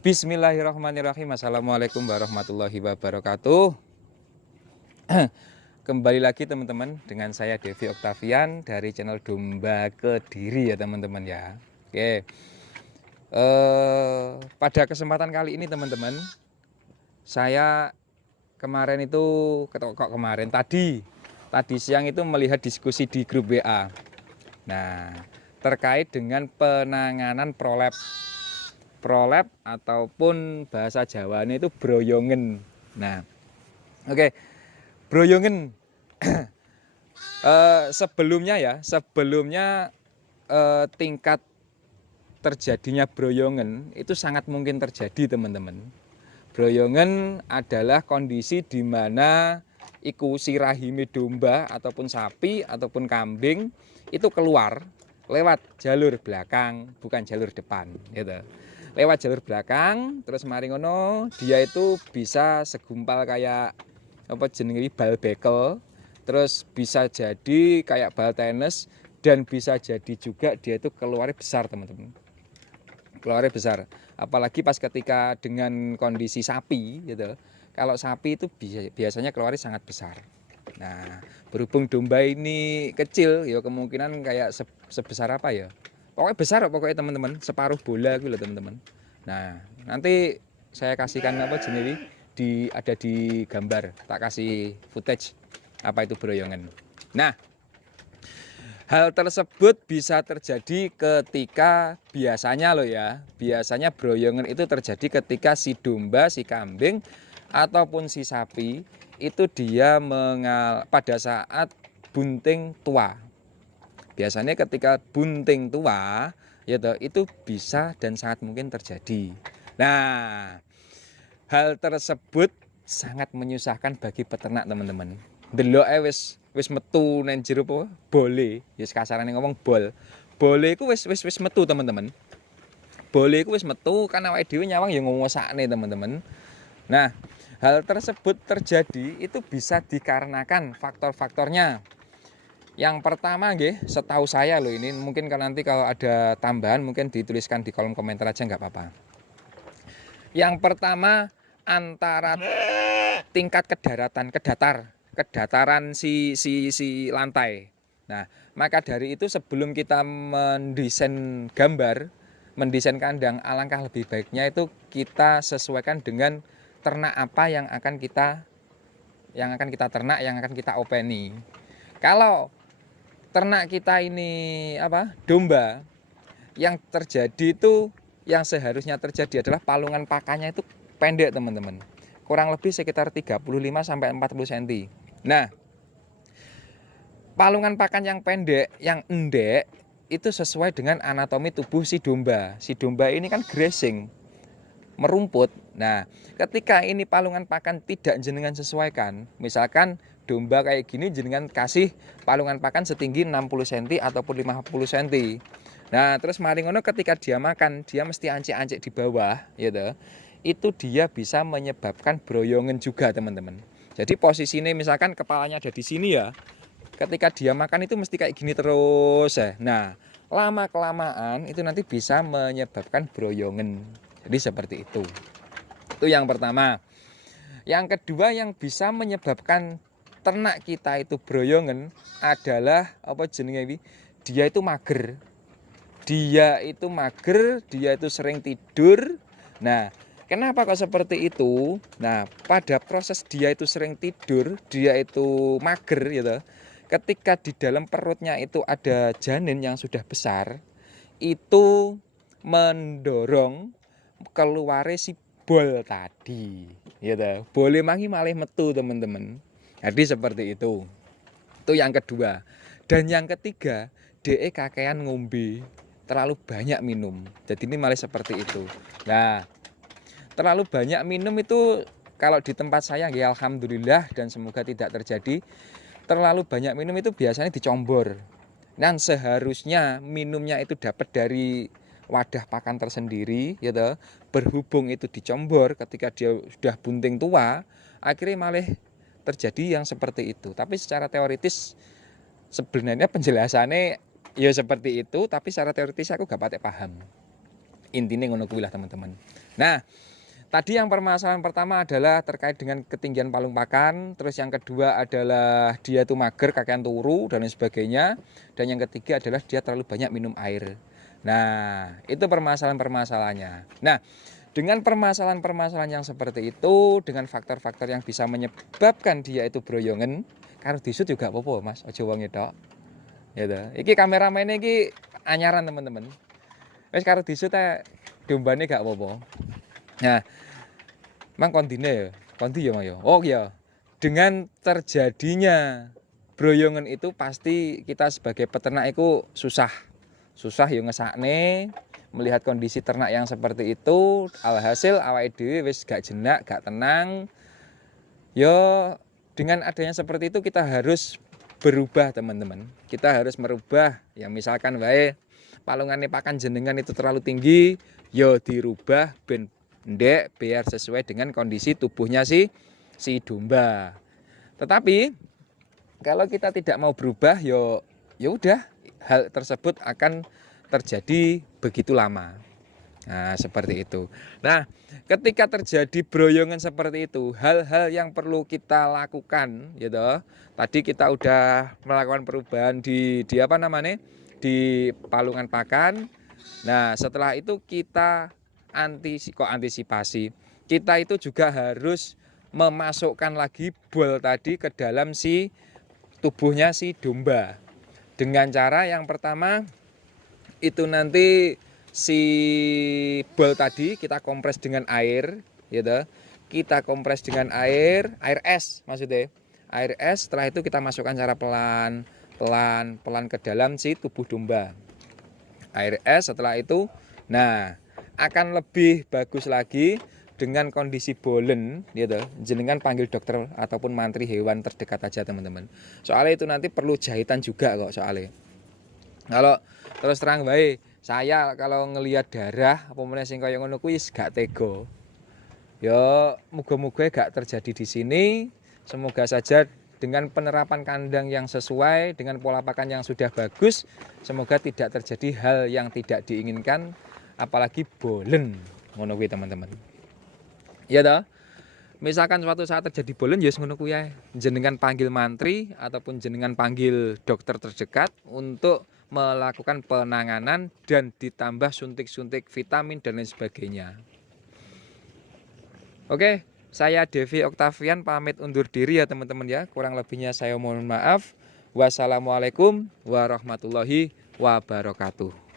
Bismillahirrahmanirrahim. Assalamualaikum warahmatullahi wabarakatuh. Kembali lagi teman-teman dengan saya Devi Oktavian dari channel Domba Kediri ya teman-teman ya. Oke. Pada kesempatan kali ini teman-teman, saya kemarin itu tadi siang itu melihat diskusi di grup WA. Nah, terkait dengan penanganan prolap ataupun bahasa Jawanya itu broyongen. Nah, oke, broyongen. Sebelumnya tingkat terjadinya broyongen itu sangat mungkin terjadi teman-teman. Broyongen adalah kondisi di mana iku si rahimi domba ataupun sapi ataupun kambing itu keluar lewat jalur belakang, bukan jalur depan gitu. Lewat jalur belakang, terus mari ngono dia itu bisa segumpal kayak apa jenenge bal bekel, terus bisa jadi kayak bal tenis, dan bisa jadi juga dia itu keluarnya besar teman-teman. Keluarnya besar, apalagi pas ketika dengan kondisi sapi gitu. Kalau sapi itu biasanya keluarnya sangat besar. Nah, berhubung domba ini kecil ya kemungkinan kayak sebesar apa ya, pokoknya besar pokoknya teman-teman, separuh bola gitu loh teman-teman. Nah, nanti saya kasihkan apa jenis ada di gambar, tak kasih footage apa itu broyongan. Nah, hal tersebut bisa terjadi ketika biasanya broyongan itu terjadi ketika si domba, si kambing ataupun si sapi itu dia pada saat bunting tua. Biasanya ketika bunting tua itu bisa dan sangat mungkin terjadi. Nah, hal tersebut sangat menyusahkan bagi peternak teman-teman. Deloke wis metu nang jero apa? Bole. Ya kasarane ngomong bol. Bole iku wis metu teman-teman. Bole iku wis metu kan awake dhewe nyawang ya ngosakne teman-teman. Nah, hal tersebut terjadi itu bisa dikarenakan faktor-faktornya. Yang pertama nggih, setahu saya loh ini, mungkin nanti kalau ada tambahan mungkin dituliskan di kolom komentar aja nggak apa-apa. Yang pertama antara tingkat kedataran si lantai. Nah, maka dari itu sebelum kita mendesain kandang, alangkah lebih baiknya itu kita sesuaikan dengan ternak apa yang akan kita ternak, yang akan kita openi. Kalau ternak kita ini domba, yang terjadi itu, yang seharusnya terjadi adalah palungan pakannya itu pendek teman-teman, kurang lebih sekitar 35-40 cm. Nah, palungan pakan yang pendek, yang endek itu sesuai dengan anatomi tubuh si domba. Si domba ini kan grazing, merumput. Nah, ketika ini palungan pakan tidak jenengan sesuaikan, misalkan domba kayak gini jenengan kasih palungan pakan setinggi 60 cm ataupun 50 cm. Nah, terus mari ngono ketika dia makan, dia mesti ancik-ancik di bawah gitu. Itu dia bisa menyebabkan broyongan juga, teman-teman. Jadi posisinya misalkan kepalanya ada di sini ya. Ketika dia makan itu mesti kayak gini terus ya. Nah, lama-kelamaan itu nanti bisa menyebabkan broyongan. Jadi seperti itu. Itu yang pertama. Yang kedua yang bisa menyebabkan ternak kita itu broyongan adalah apa jenenge? Dia itu mager. Dia itu sering tidur. Nah, kenapa kok seperti itu? Nah, pada proses dia itu sering tidur, dia itu mager gitu. Ketika di dalam perutnya itu ada janin yang sudah besar, itu mendorong keluar si bol tadi gitu. Boleh mangi malih metu teman-teman. Jadi seperti itu. Itu yang kedua. Dan yang ketiga, DE kakean ngombe, terlalu banyak minum. Jadi ini malah seperti itu. Nah, terlalu banyak minum itu kalau di tempat saya ya alhamdulillah dan semoga tidak terjadi. Terlalu banyak minum itu biasanya dicombor. Dan seharusnya minumnya itu dapat dari wadah pakan tersendiri gitu. Berhubung itu dicombor ketika dia sudah bunting tua, akhirnya malah terjadi yang seperti itu. Tapi secara teoritis sebenarnya penjelasannya ya seperti itu, tapi secara teoritis aku gak patek paham. Intinya ngono kuwi lah teman-teman. Nah, tadi yang permasalahan pertama adalah terkait dengan ketinggian palung pakan, terus yang kedua adalah dia tuh mager, kakean turu dan lain sebagainya, dan yang ketiga adalah dia terlalu banyak minum air. Nah, itu permasalahan-permasalahannya. Nah, dengan permasalahan-permasalahan yang seperti itu, dengan faktor-faktor yang bisa menyebabkan dia itu broyongen, karo disut juga apa-apa, Mas, aja wong tok. Ya toh. Iki kameramen iki anyaran teman-teman. Wis karo disut diombane gak apa-apa. Nah, mang kondine ya, kondi ya, Mang ya. Oh iya. Dengan terjadinya broyongan itu pasti kita sebagai peternak itu susah ya ngesakne melihat kondisi ternak yang seperti itu. Alhasil awake dhewe wis gak jenak, gak tenang. Yo, dengan adanya seperti itu kita harus berubah teman-teman. Kita harus merubah. Ya misalkan wae palungane pakan jenengan itu terlalu tinggi, yo dirubah ben ndek biar sesuai dengan kondisi tubuhnya si domba. Tetapi kalau kita tidak mau berubah, ya udah hal tersebut akan terjadi begitu lama. Nah, seperti itu. Nah, ketika terjadi broyongan seperti itu, hal-hal yang perlu kita lakukan, gitu. Tadi kita udah melakukan perubahan di apa namanya? Di palungan pakan. Nah, setelah itu kita antisipasi. Kita itu juga harus memasukkan lagi bol tadi ke dalam si tubuhnya si domba. Dengan cara yang pertama itu nanti si bol tadi kita kompres dengan air, gitu. Kita kompres dengan air es maksudnya. Air es, setelah itu kita masukkan secara pelan ke dalam si tubuh domba. Air es setelah itu, nah akan lebih bagus lagi dengan kondisi bolen, gitu. Jenengan panggil dokter ataupun mantri hewan terdekat aja teman-teman. Soalnya itu nanti perlu jahitan juga kok soalnya. Kalau terus terang baik, saya kalau ngelihat darah apa meneh sing kaya ngono kuwi gak tega. Ya muga-muga gak terjadi di sini. Semoga saja dengan penerapan kandang yang sesuai, dengan pola pakan yang sudah bagus, semoga tidak terjadi hal yang tidak diinginkan, apalagi bolen ngono kuwi teman-teman. Ya toh? Misalkan suatu saat terjadi bolen ya ngono kuwi ae. Jenengan panggil mantri ataupun jenengan panggil dokter terdekat untuk melakukan penanganan dan ditambah suntik-suntik vitamin dan lain sebagainya. Oke, saya Devi Oktavian pamit undur diri ya teman-teman ya. Kurang lebihnya saya mohon maaf. Wassalamualaikum warahmatullahi wabarakatuh.